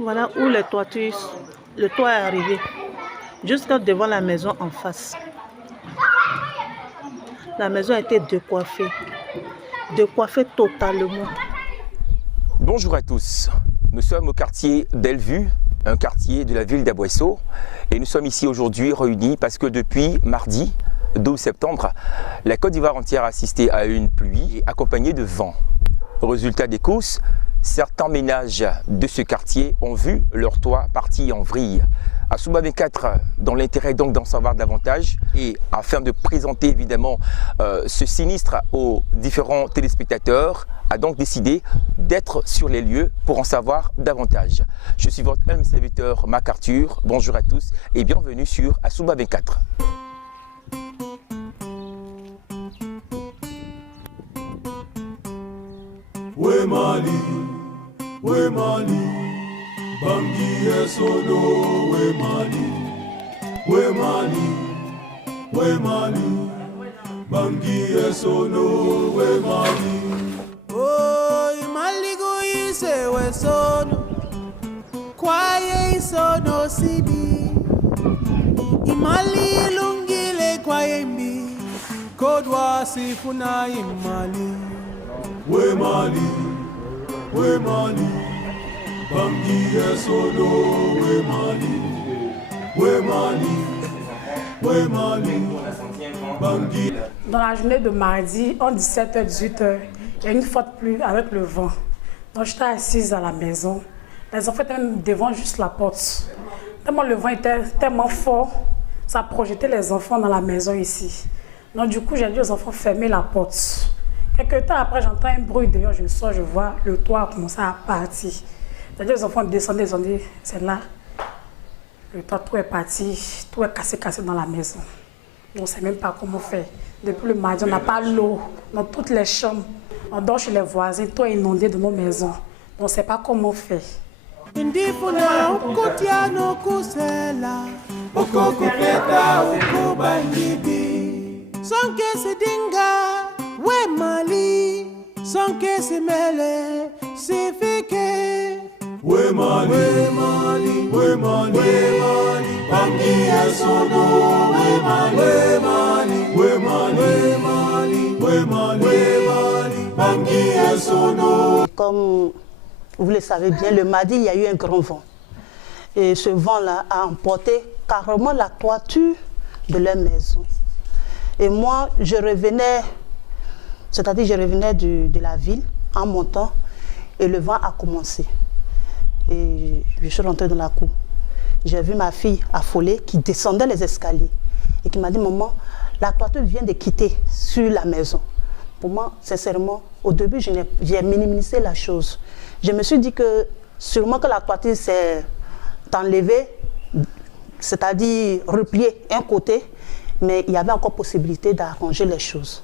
Voilà où les toitures, le toit est arrivé, jusqu'à devant la maison en face. La maison a été décoiffée totalement. Bonjour à tous, nous sommes au quartier Bellevue, un quartier de la ville d'Aboisseau, et nous sommes ici aujourd'hui réunis parce que depuis mardi 12 septembre, la Côte d'Ivoire entière a assisté à une pluie accompagnée de vent. Résultat des courses, certains ménages de ce quartier ont vu leur toit partir en vrille. Asouba 24, dans l'intérêt donc d'en savoir davantage et afin de présenter évidemment ce sinistre aux différents téléspectateurs, a donc décidé d'être sur les lieux pour en savoir davantage. Je suis votre humble serviteur Marc Arthur, bonjour à tous et bienvenue sur Asouba 24. We Mali, Bangi Esono, we Mali, Bangi Esono, we Mali. Oh, Mali go ise we sono, kwaye isono sibi. Imali lungile kwaye mbi, kodwa sifuna imali. We Mali, Bangi Esono, we Mali, Bangi. Dans la journée de mardi, en 17h-18h, il y a une forte pluie avec le vent. Donc j'étais assise à la maison. Les enfants étaient même devant juste la porte. Tellement le vent était tellement fort, ça projetait les enfants dans la maison ici. Donc du coup, j'ai dit aux enfants fermer la porte. Quelques temps après, j'entends un bruit dehors, je sors, je vois le toit commencer à partir. J'ai dit aux enfants descendez, c'est là. Le toit, tout est parti, tout est cassé dans la maison. On ne sait même pas comment faire. Depuis le mardi, on n'a pas l'eau dans toutes les chambres. On dort chez les voisins, tout est inondé dans nos maisons. On ne sait pas comment faire. Indifuna ukotiano kusela, okoko keta ukobandibi. Sonke sedinga, we Mali, sonke semele, sefike. We Mali, Bangi Esono, we Mali, Bangi Esono. Comme vous le savez bien, le mardi, il y a eu un grand vent. Et ce vent-là a emporté carrément la toiture de leur maison. Et moi, je revenais de la ville en montant et le vent a commencé. Et je suis rentrée dans la cour. J'ai vu ma fille affolée qui descendait les escaliers et qui m'a dit « Maman, la toiture vient de quitter sur la maison ». Pour moi, sincèrement, au début, j'ai minimisé la chose. Je me suis dit que sûrement que la toiture s'est enlevée, c'est-à-dire repliée un côté, mais il y avait encore possibilité d'arranger les choses.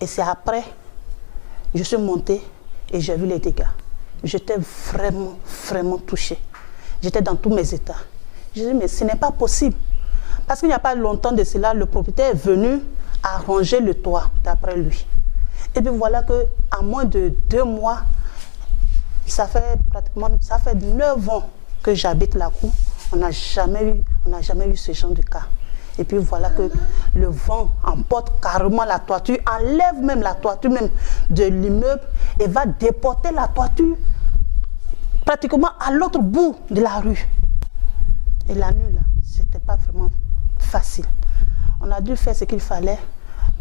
Et c'est après, je suis montée et j'ai vu les dégâts. J'étais vraiment touchée. J'étais dans tous mes états. Je me suis dit, mais ce n'est pas possible. Parce qu'il n'y a pas longtemps de cela, le propriétaire est venu arranger le toit, d'après lui. Et puis voilà qu'à moins de 2 mois, ça fait 9 ans que j'habite la cour. On n'a jamais eu ce genre de cas. Et puis voilà que le vent emporte carrément la toiture, enlève même la toiture même de l'immeuble et va déporter la toiture pratiquement à l'autre bout de la rue. Et la nuit, là, c'était pas vraiment facile. On a dû faire ce qu'il fallait,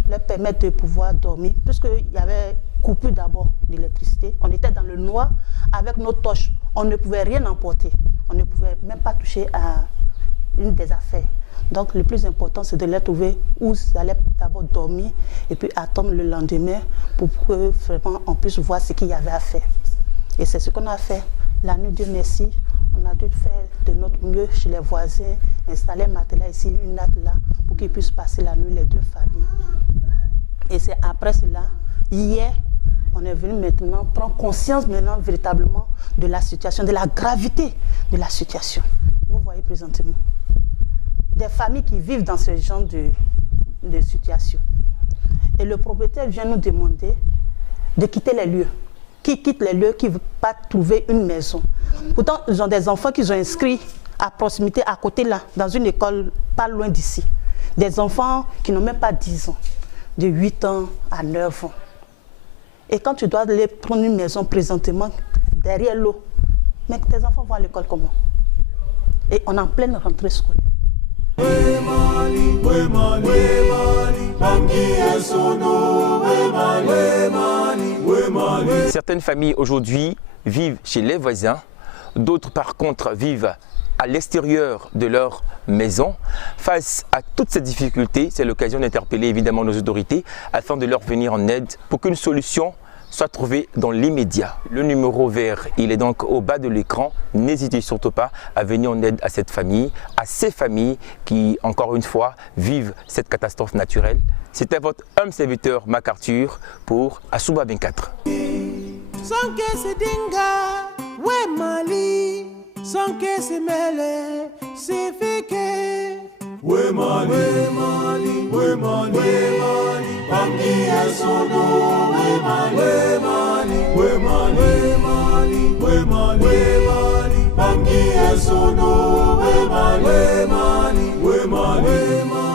leur permettre de pouvoir dormir, puisqu'il y avait coupure d'abord d'électricité. On était dans le noir avec nos torches. On ne pouvait rien emporter. On ne pouvait même pas toucher à une des affaires. Donc le plus important, c'est de les trouver où ils allaient d'abord dormir et puis attendre le lendemain pour que vraiment on puisse voir ce qu'il y avait à faire. Et c'est ce qu'on a fait. La nuit, Dieu merci, on a dû faire de notre mieux chez les voisins, installer un matelas ici, une natte là, pour qu'ils puissent passer la nuit, les 2 familles. Et c'est après cela, hier, on est venu maintenant prendre conscience maintenant véritablement de la situation, de la gravité de la situation. Vous voyez présentement des familles qui vivent dans ce genre de situation. Et le propriétaire vient nous demander de quitter les lieux. qui quittent les lieux, qui ne veulent pas trouver une maison. Pourtant, ils ont des enfants qu'ils ont inscrits à proximité, à côté là, dans une école pas loin d'ici. Des enfants qui n'ont même pas 10 ans, de 8 ans à 9 ans. Et quand tu dois aller prendre une maison présentement derrière l'eau, mais tes enfants vont à l'école comment? Et on est en pleine rentrée scolaire. Certaines familles aujourd'hui vivent chez les voisins, d'autres par contre vivent à l'extérieur de leur maison. Face à toutes ces difficultés, c'est l'occasion d'interpeller évidemment nos autorités afin de leur venir en aide pour qu'une solution soit trouvée dans l'immédiat. Le numéro vert, il est donc au bas de l'écran. N'hésitez surtout pas à venir en aide à cette famille, à ces familles qui, encore une fois, vivent cette catastrophe naturelle. C'était votre homme serviteur MacArthur pour Asuba 24. Sanke se mele, se fike. We Mali, we Mali, we Mali, we Mali. Bangi esono, we Mali, we Mali, we Mali, we Mali, we Mali. Bangi esono, we Mali, we Mali, we Mali, we Mali.